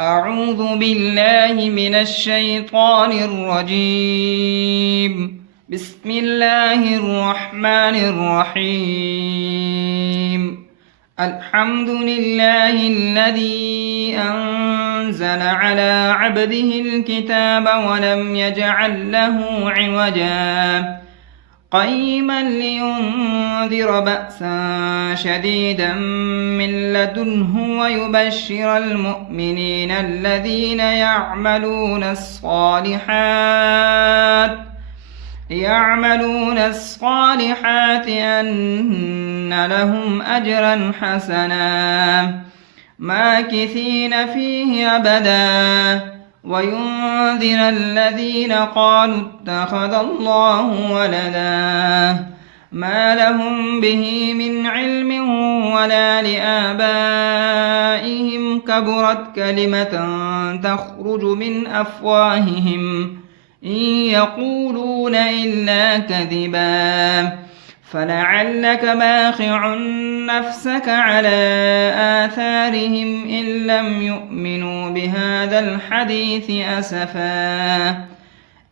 أعوذ بالله من الشيطان الرجيم. بسم الله الرحمن الرحيم. الحمد لله الذي أنزل على عبده الكتاب ولم يجعل له عوجا قيما لينذر بأسا شديدا من لدنه ويبشر المؤمنين الذين يعملون الصالحات أن لهم أجرا حسنا ماكثين فيه أبدا وينذر الذين قالوا اتخذ الله ولدا ما لهم به من علم ولا لآبائهم كبرت كلمة تخرج من أفواههم إن يقولون إلا كذبا فلعلك باخع نفسك على آثارهم إن لم يؤمنوا بهذا الحديث أسفا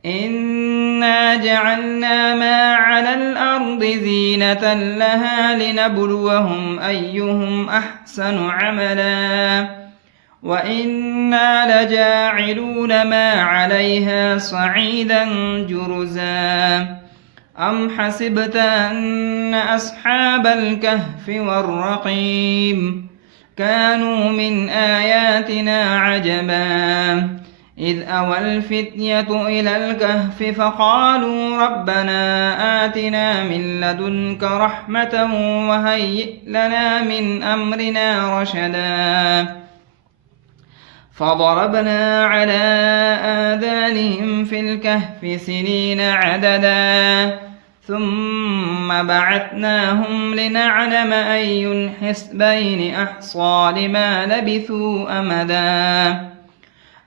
إنا جعلنا ما على الأرض زينة لها لنبلوهم أيهم أحسن عملا وإنا لجاعلون ما عليها صعيدا جرزا أم حسبت أن أصحاب الكهف والرقيم كانوا من آياتنا عجبا إذ أوى الفتية إلى الكهف فقالوا ربنا آتنا من لدنك رحمة وهيئ لنا من أمرنا رشدا فضربنا على آذانهم في الكهف سنين عددا ثم بعثناهم لنعلم أي الحزبين أحصى لما لبثوا أمدا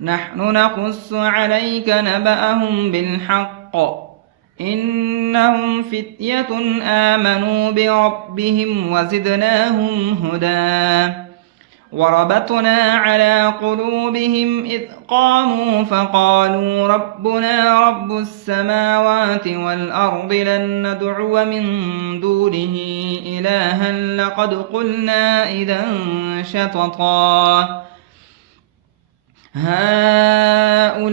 نحن نقص عليك نبأهم بالحق إنهم فتية آمنوا بربهم وزدناهم هدى وربطنا على قلوبهم إذ قاموا فقالوا ربنا رب السماوات والأرض لن ندعو من دونه إلها لقد قلنا إذا شططا هؤلاء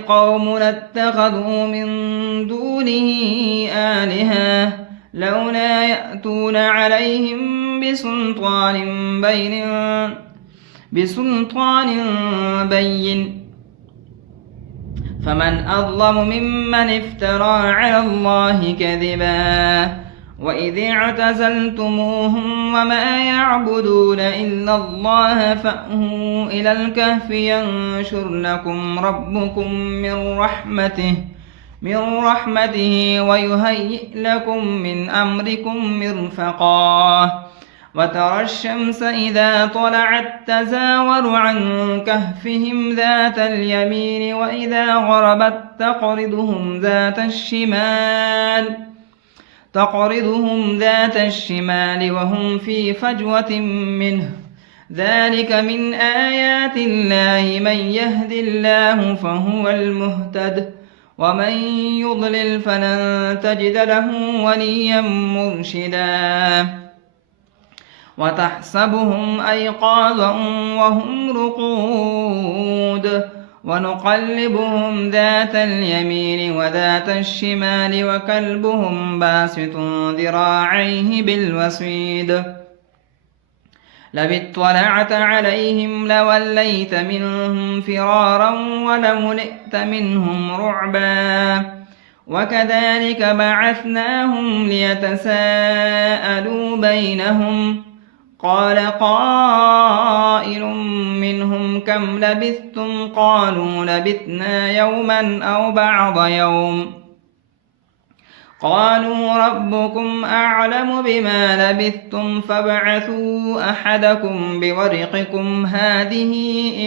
قومنا اتخذوا من دونه آلهة لولا يأتون عليهم بسلطان بين فمن أظلم ممن افترى على الله كذبا وإذ اعتزلتموهم وما يعبدون إلا الله فأووا إلى الكهف ينشر لكم ربكم من رحمته ويهيئ لكم من أمركم مرفقا وترى الشمس إذا طلعت تزاور عن كهفهم ذات اليمين وإذا غربت تقرضهم ذات الشمال وهم في فجوة منه ذلك من آيات الله من يهد الله فهو المهتد ومن يضلل فلن تجد له وليا مرشدا وتحسبهم أيقاظا وهم رقود ونقلبهم ذات اليمين وذات الشمال وكلبهم باسط ذراعيه بالوصيد لو اطلعت عليهم لوليت منهم فرارا ولملئت منهم رعبا وكذلك بعثناهم ليتساءلوا بينهم قال قائل منهم كم لبثتم قالوا لبثنا يوما أو بعض يوم قالوا ربكم أعلم بما لبثتم فابعثوا أحدكم بورقكم هذه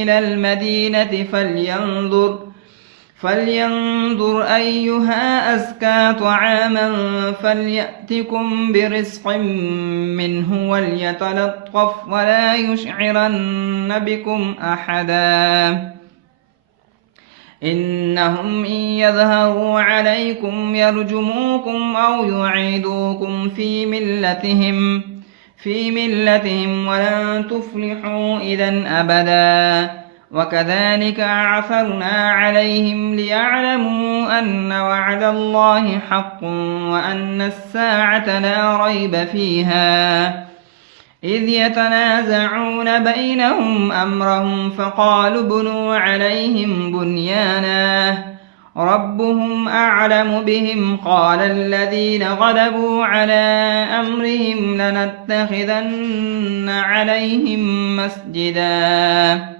إلى المدينة فلينظر أيها أزكى طعاما فليأتكم برزق منه وليتلطف ولا يشعرن بكم أحدا إنهم إن يظهروا عليكم يرجموكم أو يعيدوكم في ملتهم ولن تفلحوا إذا أبدا وكذلك أعثرنا عليهم ليعلموا أن وعد الله حق وأن الساعة لا ريب فيها إذ يتنازعون بينهم أمرهم فقالوا ابنوا عليهم بنيانا ربهم أعلم بهم قال الذين غلبوا على أمرهم لنتخذن عليهم مسجدا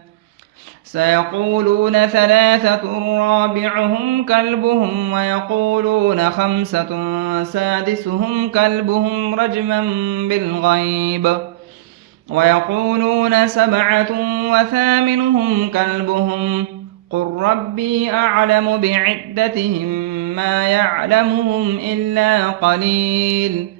سيقولون ثلاثة رابعهم كلبهم ويقولون خمسة سادسهم كلبهم رجما بالغيب ويقولون سبعة وثامنهم كلبهم قل ربي أعلم بعدتهم ما يعلمهم إلا قليل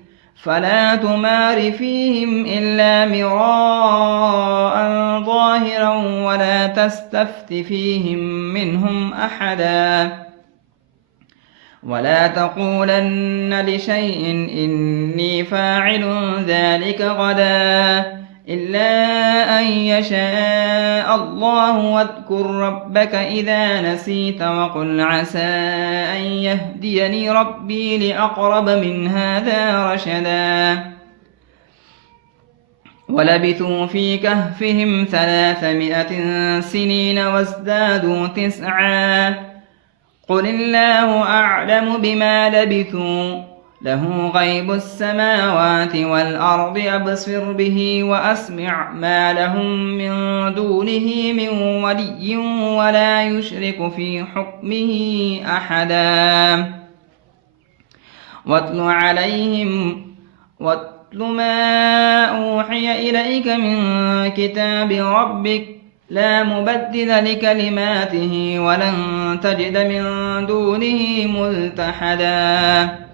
فلا تمار فيهم إلا مراء ظاهرا ولا تستفت فيهم منهم أحدا ولا تقولن لشيء إني فاعل ذلك غدا إلا أن يشاء الله واذكر ربك إذا نسيت وقل عسى أن يهديني ربي لأقرب من هذا رشدا ولبثوا في كهفهم 300 سنين وازدادوا 9 قل الله أعلم بما لبثوا له غيب السماوات والأرض أبصر به وأسمع ما لهم من دونه من ولي ولا يشرك في حكمه أحدا واتل ما أوحي إليك من كتاب ربك لا مبدل لكلماته ولن تجد من دونه ملتحدا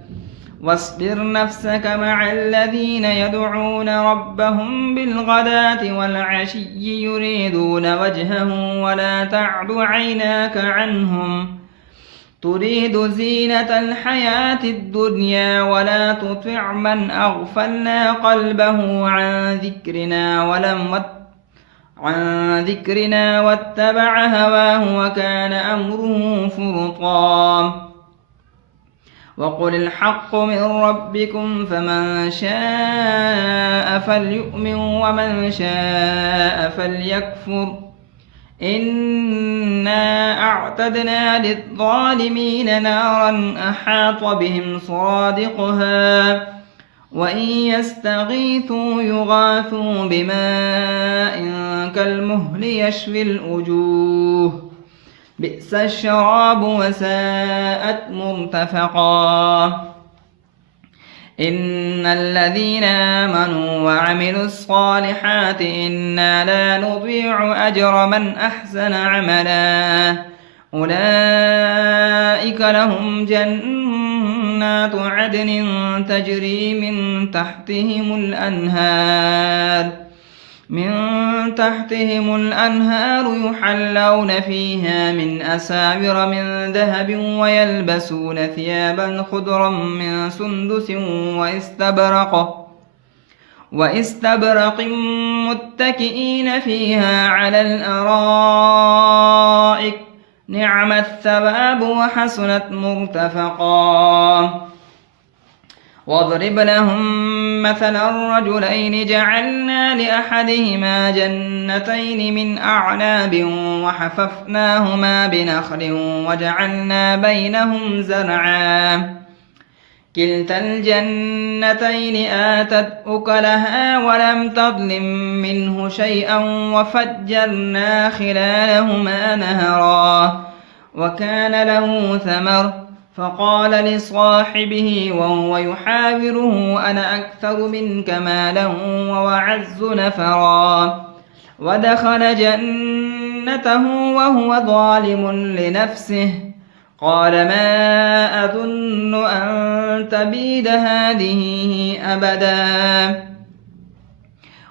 واصبر نفسك مع الذين يدعون ربهم بالغداة والعشي يريدون وجهه ولا تعد عيناك عنهم تريد زينة الحياة الدنيا ولا تطع من أغفلنا قلبه عن ذكرنا واتبع هواه وكان أمره فرطا وقل الحق من ربكم فمن شاء فليؤمن ومن شاء فليكفر إنا أعتدنا للظالمين نارا أحاط بهم سرادقها وإن يستغيثوا يغاثوا بماء كالمهل يشوي الوجوه بئس الشراب وساءت مرتفقا إن الذين آمنوا وعملوا الصالحات إنا لا نضيع أجر من أحسن عملا أولئك لهم جنات عدن تجري من تحتهم الأنهار يحلون فيها من أساور من ذهب ويلبسون ثيابا خضرا من سندس واستبرق متكئين فيها على الأرائك نعم الثواب وحسنت مرتفقا واضرب لهم مثلا الرجلين جعلنا لأحدهما جنتين من أعناب وحففناهما بنخل وجعلنا بينهم زرعا كلتا الجنتين آتت أكلها ولم تظلم منه شيئا وفجرنا خلالهما نهرا وكان له ثمر فقال لصاحبه وهو يحاوره أنا أكثر منك مالا وأعز نفرا ودخل جنته وهو ظالم لنفسه قال ما أظن أن تبيد هذه أبدا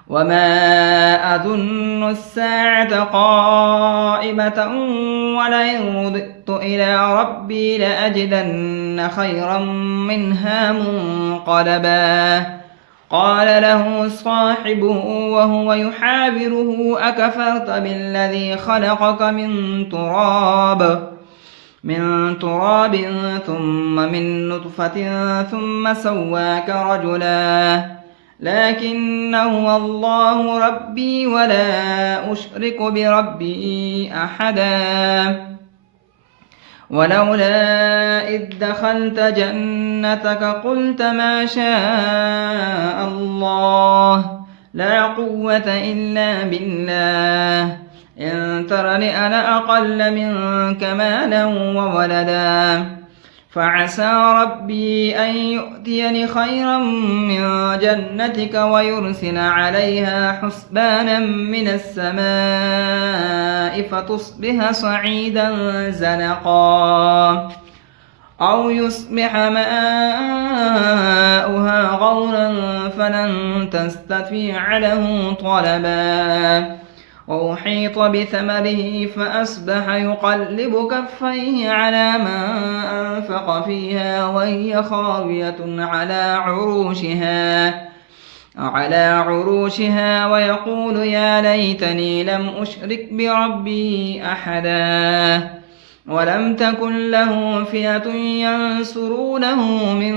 وما أظن الساعة قائمة ولئن رددت إلى ربي لأجدن خيرا منها منقلبا قال له صاحبه وهو يحاوره أكفرت بالذي خلقك من تراب ثم من نطفة ثم سواك رجلا لكن هو الله ربي ولا أشرك بربي أحدا ولولا إذ دخلت جنتك قلت ما شاء الله لا قوة إلا بالله إن ترني أنا أقل منك مالا وولدا فعسى ربي أن يؤتيني خيرا من جنتك ويرسل عليها حسبانا من السماء فتصبح صعيدا زلقا أو يصبح ماؤها غورا فلن تستطيع له طلبا وأحيط بثمره فأصبح يقلب كفيه على ما أنفق فيها وهي خاوية على عروشها ويقول يا ليتني لم أشرك بربي أحدا ولم تكن له فئة ينصرونه من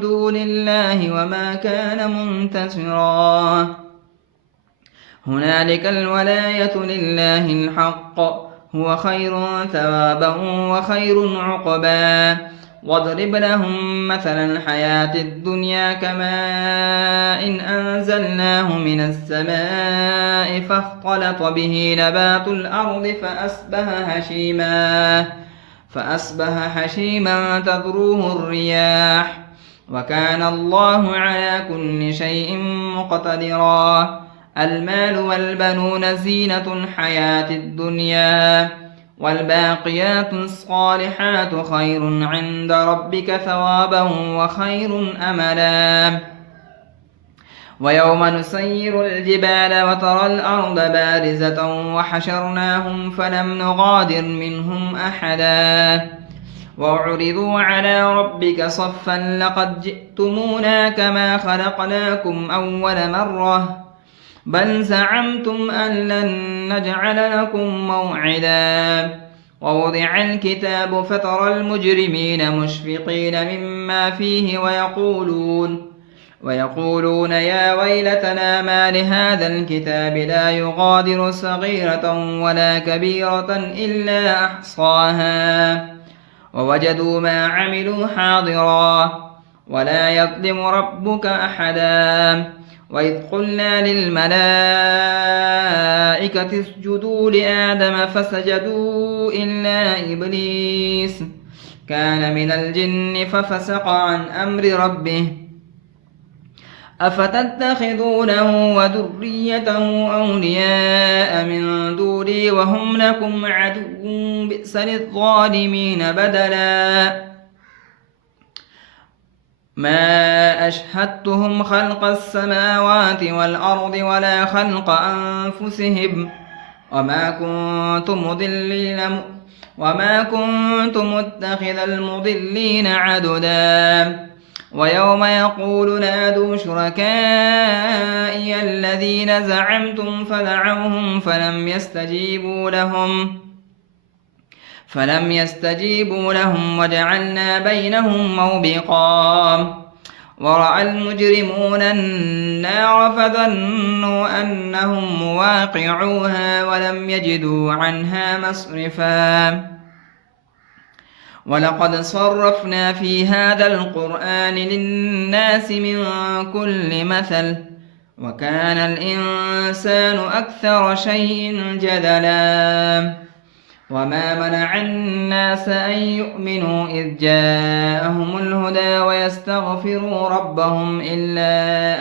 دون الله وما كان منتصرا هنالك الولاية لله الحق هو خير ثوابا وخير عقبا واضرب لهم مثل الحياة الدنيا كماء إن أنزلناه من السماء فاختلط به نبات الأرض فأصبح هشيما تذروه الرياح وكان الله على كل شيء مقتدرا المال والبنون زينة الحياة الدنيا والباقيات الصالحات خير عند ربك ثوابا وخير أملا ويوم نسير الجبال وترى الأرض بارزة وحشرناهم فلم نغادر منهم أحدا وعرضوا على ربك صفا لقد جئتمونا كما خلقناكم أول مرة بل زعمتم أن لن نجعل لكم موعدا ووضع الكتاب فترى المجرمين مشفقين مما فيه ويقولون يا ويلتنا ما لهذا الكتاب لا يغادر صغيرة ولا كبيرة إلا أحصاها ووجدوا ما عملوا حاضرا ولا يظلم ربك أحدا وإذ قلنا للملائكة اسجدوا لآدم فسجدوا إلا إبليس كان من الجن ففسق عن أمر ربه أفتتخذونه وذريته أولياء من دوني وهم لكم عدو بئس للظالمين بدلا ما أشهدتهم خلق السماوات والأرض ولا خلق أنفسهم وما كنت متخذ المضلين عددا ويوم يقول نادوا شركائي الذين زعمتم فدعوهم فلم يستجيبوا لهم وجعلنا بينهم موبقا ورأى المجرمون النار فظنوا أنهم مواقعوها ولم يجدوا عنها مصرفا ولقد صرفنا في هذا القرآن للناس من كل مثل وكان الإنسان أكثر شيء جدلا وما منع الناس أن يؤمنوا إذ جاءهم الهدى ويستغفروا ربهم إلا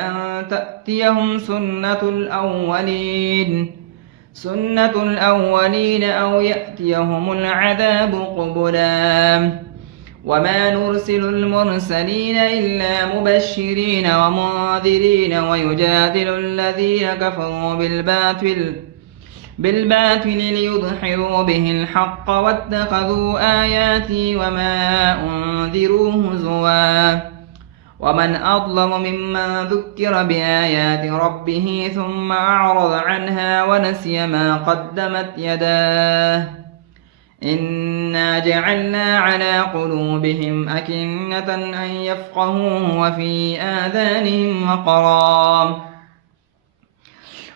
أن تأتيهم سنة الأولين أو يأتيهم العذاب قبلا وما نرسل المرسلين إلا مبشرين ومنذرين ويجادل الذين كفروا بالباطل ليدحضوا به الحق واتخذوا آياتي وما أنذروا هزوا ومن أظلم ممن ذكر بآيات ربه ثم أعرض عنها ونسي ما قدمت يداه إنا جعلنا على قلوبهم أكنة أن يفقهوه وفي آذانهم وقرا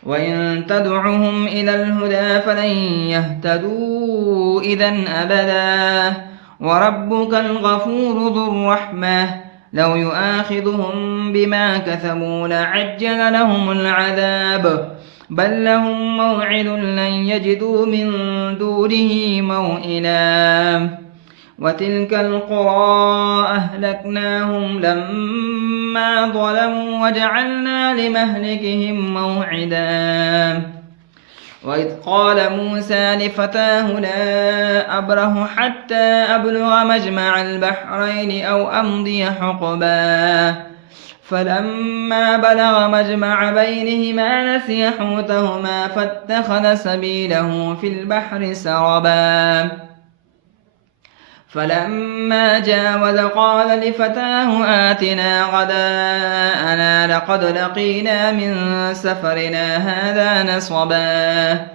وإن تدعهم إلى الهدى فلن يهتدوا إذا أبدا وربك الغفور ذو الرحمة لو يؤاخذهم بما كسبوا لعجل لهم العذاب بل لهم موعد لن يجدوا من دونه موئلا وتلك القرى أهلكناهم لما ظلموا وجعلنا لمهلكهم موعدا وإذ قال موسى لفتاه لا أبره حتى أبلغ مجمع البحرين أو أمضي حقبا فلما بلغ مجمع بينهما نسي حوتهما فاتخذ سبيله في البحر سربا فلما جاوز قال لفتاه آتنا غداءنا لقد لقينا من سفرنا هذا نصبا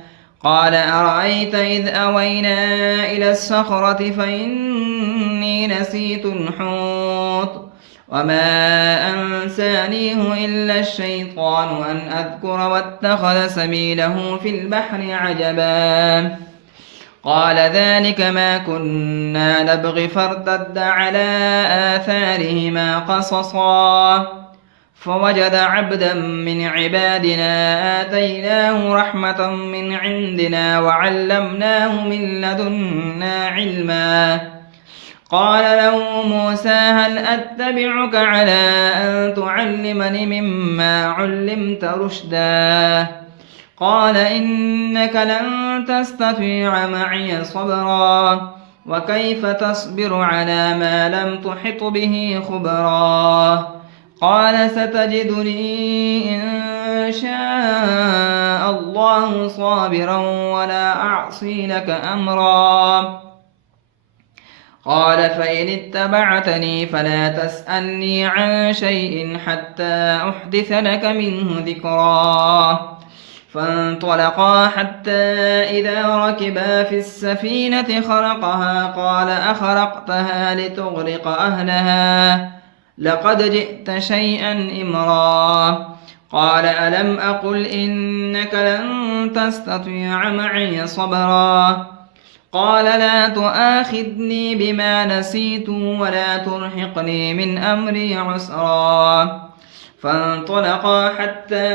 قال أرأيت إذ أوينا إلى الصخرة فإني نسيت الحوت وما أنسانيه إلا الشيطان أن أذكر واتخذ سبيله في البحر عجبا قال ذلك ما كنا نبغي فارتد على آثارهما قصصا فوجد عبدا من عبادنا آتيناه رحمة من عندنا وعلمناه من لدنا علما قال له موسى هل أتبعك على أن تعلمني مما علمت رشدا قال إنك لن تستطيع معي صبرا وكيف تصبر على ما لم تحط به خبرا قال ستجدني إن شاء الله صابرا ولا أعصي لك أمرا قال فإن اتبعتني فلا تسألني عن شيء حتى أحدث لك منه ذكرا فانطلقا حتى إذا ركبا في السفينة خرقها قال أخرقتها لتغرق أهلها لقد جئت شيئا إمرا قال ألم أقل إنك لن تستطيع معي صبرا قال لا تؤاخذني بما نسيت ولا ترهقني من أمري عسرا فانطلقا حتى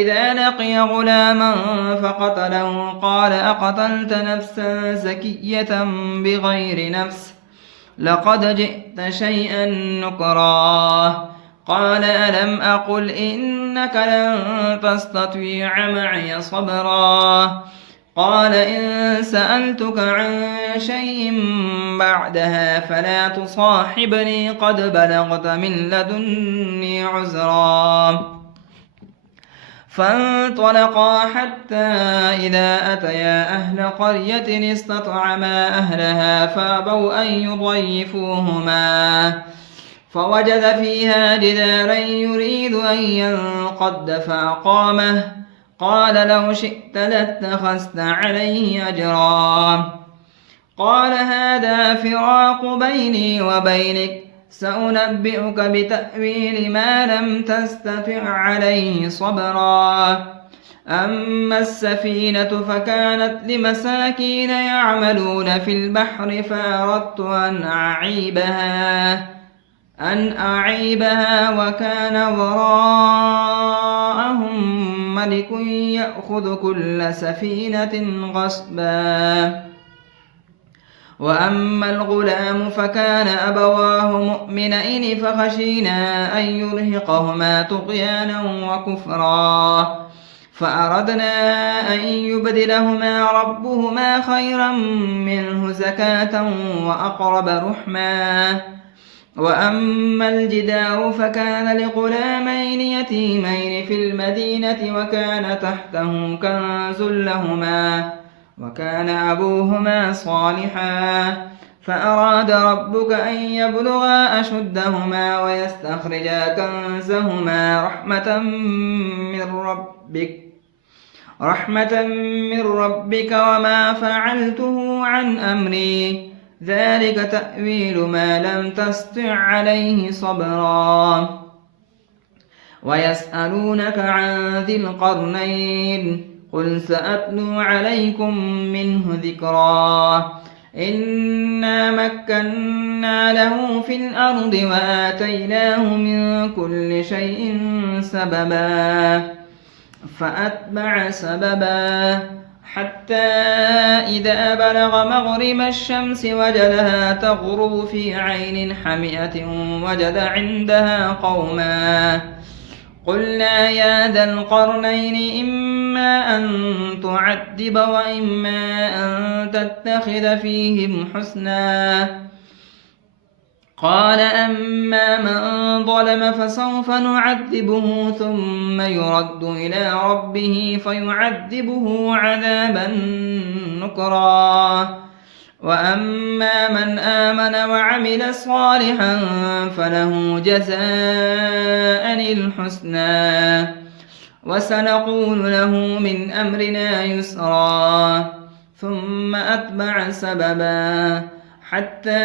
إذا لقي غلاما فقتله قال أقتلت نفسا زكية بغير نفس لقد جئت شيئا نكرا قال ألم أقل إنك لن تستطيع معي صبرا قال إن سألتك عن شيء بعدها فلا تصاحبني قد بلغت من لدني عذرا فانطلقا حتى إذا أتيا أهل قرية استطعما أهلها فأبوا أن يضيفوهما فوجد فيها جدارا يريد أن ينقض فأقامه قال لو شئت لاتخذت عليه أجرا قال هذا فراق بيني وبينك سأنبئك بتأويل ما لم تستطع عليه صبرا أما السفينة فكانت لمساكين يعملون في البحر فأردت أن أعيبها وكان وراءهم ملك يأخذ كل سفينة غصبا وأما الغلام فكان أبواه مؤمنين فخشينا أن يرهقهما طغيانا وكفرا فأردنا أن يبدلهما ربهما خيرا منه زكاة وأقرب رحما. وأما الجدار فكان لغلامين يتيمين في المدينة وكان تحته كنز لهما وكان أبوهما صالحا فأراد ربك أن يبلغا أشدهما ويستخرجا كنزهما رحمة من ربك وما فعلته عن أمري ذلك تأويل ما لم تسطع عليه صبرا. ويسألونك عن ذي القرنين قل سأتلو عليكم منه ذكرا. إنا مكنا له في الأرض وآتيناه من كل شيء سببا فأتبع سببا حتى إذا بلغ مغرب الشمس وجدها تغرب في عين حمئة وجد عندها قوما قلنا يا ذا القرنين إما أن تعذب وإما أن تتخذ فيهم حسنا. قال أما من ظلم فسوف نعذبه ثم يرد إلى ربه فيعذبه عذابا نكرا. وأما من آمن وعمل صالحا فله جزاء الحسنى وسنقول له من أمرنا يسرا. ثم أتبع سببا حتى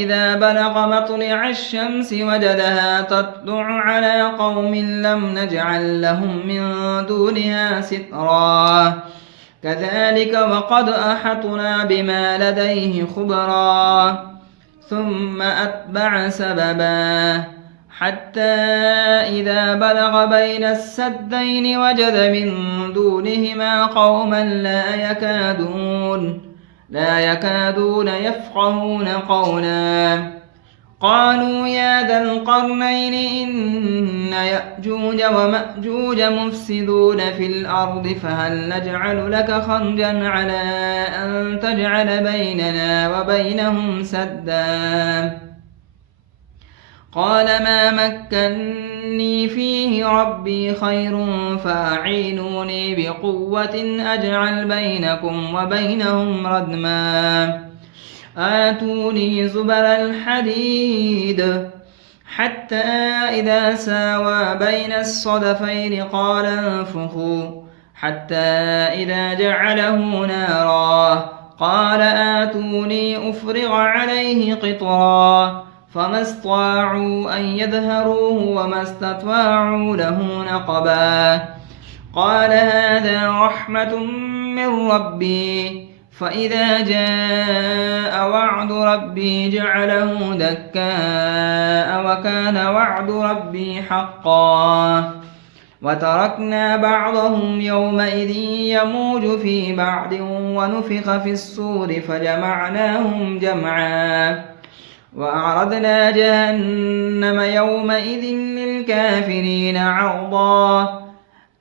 إذا بلغ مطلع الشمس وجدها تطلع على قوم لم نجعل لهم من دونها سترا كذلك وقد أحطنا بما لديه خبرا. ثم أتبع سببا حتى إذا بلغ بين السدين وجد من دونهما قوما لا يكادون يفقهون قولا. قالوا يا ذا القرنين إن يأجوج ومأجوج مفسدون في الأرض فهل نجعل لك خرجا على أن تجعل بيننا وبينهم سدا. قال ما مكني فيه ربي خير فأعينوني بقوة أجعل بينكم وبينهم ردما. آتوني زبر الحديد حتى إذا ساوى بين الصدفين قال انفخوا حتى إذا جعله نارا قال آتوني أفرغ عليه قطرا فما استطاعوا أن يظهروه وما استطاعوا له نقبا. قال هذا رحمة من ربي فإذا جاء وعد ربي جعله دكاء وكان وعد ربي حقا. وتركنا بعضهم يومئذ يموج في بعض ونفخ في الصور فجمعناهم جمعا. وأعرضنا جهنم يومئذ للكافرين عرضا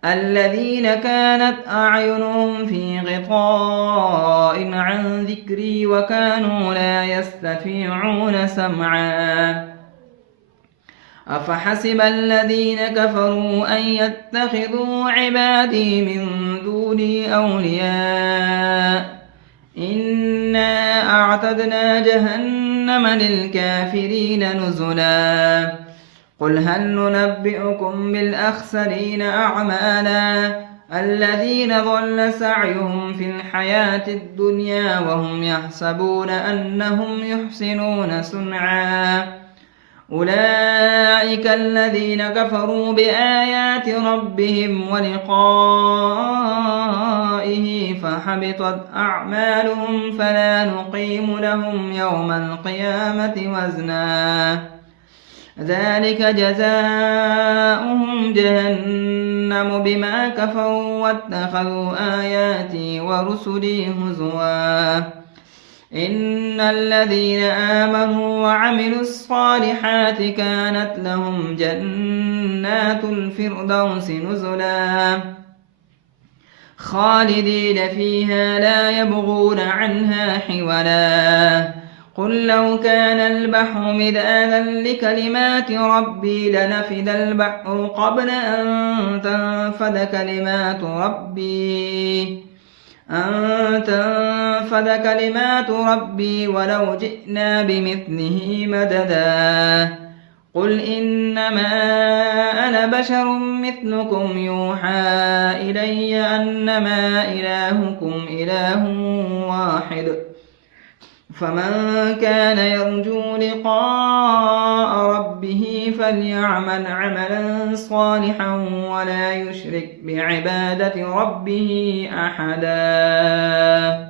الذين كانت أعينهم في غطاء عن ذكري وكانوا لا يستطيعون سمعا. أفحسب الذين كفروا أن يتخذوا عبادي من دوني أولياء إنا أعتدنا جهنم للكافرين نزلا. قل هل ننبئكم بالأخسرين أعمالا الذين ضل سعيهم في الحياة الدنيا وهم يحسبون أنهم يحسنون صنعا. أولئك الذين كفروا بآيات ربهم ولقائه فحبطت أعمالهم فلا نقيم لهم يوم القيامة وزنا. ذلك جزاؤهم جهنم بما كفروا واتخذوا آياتي ورسلي هزوا. إن الذين آمنوا وعملوا الصالحات كانت لهم جنات الفردوس نزلا. خالدين فيها لا يبغون عنها حولا قل لو كان البحر مدادا لكلمات ربي لنفد البحر قبل أن تنفد كلمات ربي ولو جئنا بمثله مددا قل إنما أنا بشر مثلكم يوحى إلي أنما إلهكم إله واحد فمن كان يرجو لقاء ربه فليعمل عملا صالحا ولا يشرك بعبادة ربه أحدا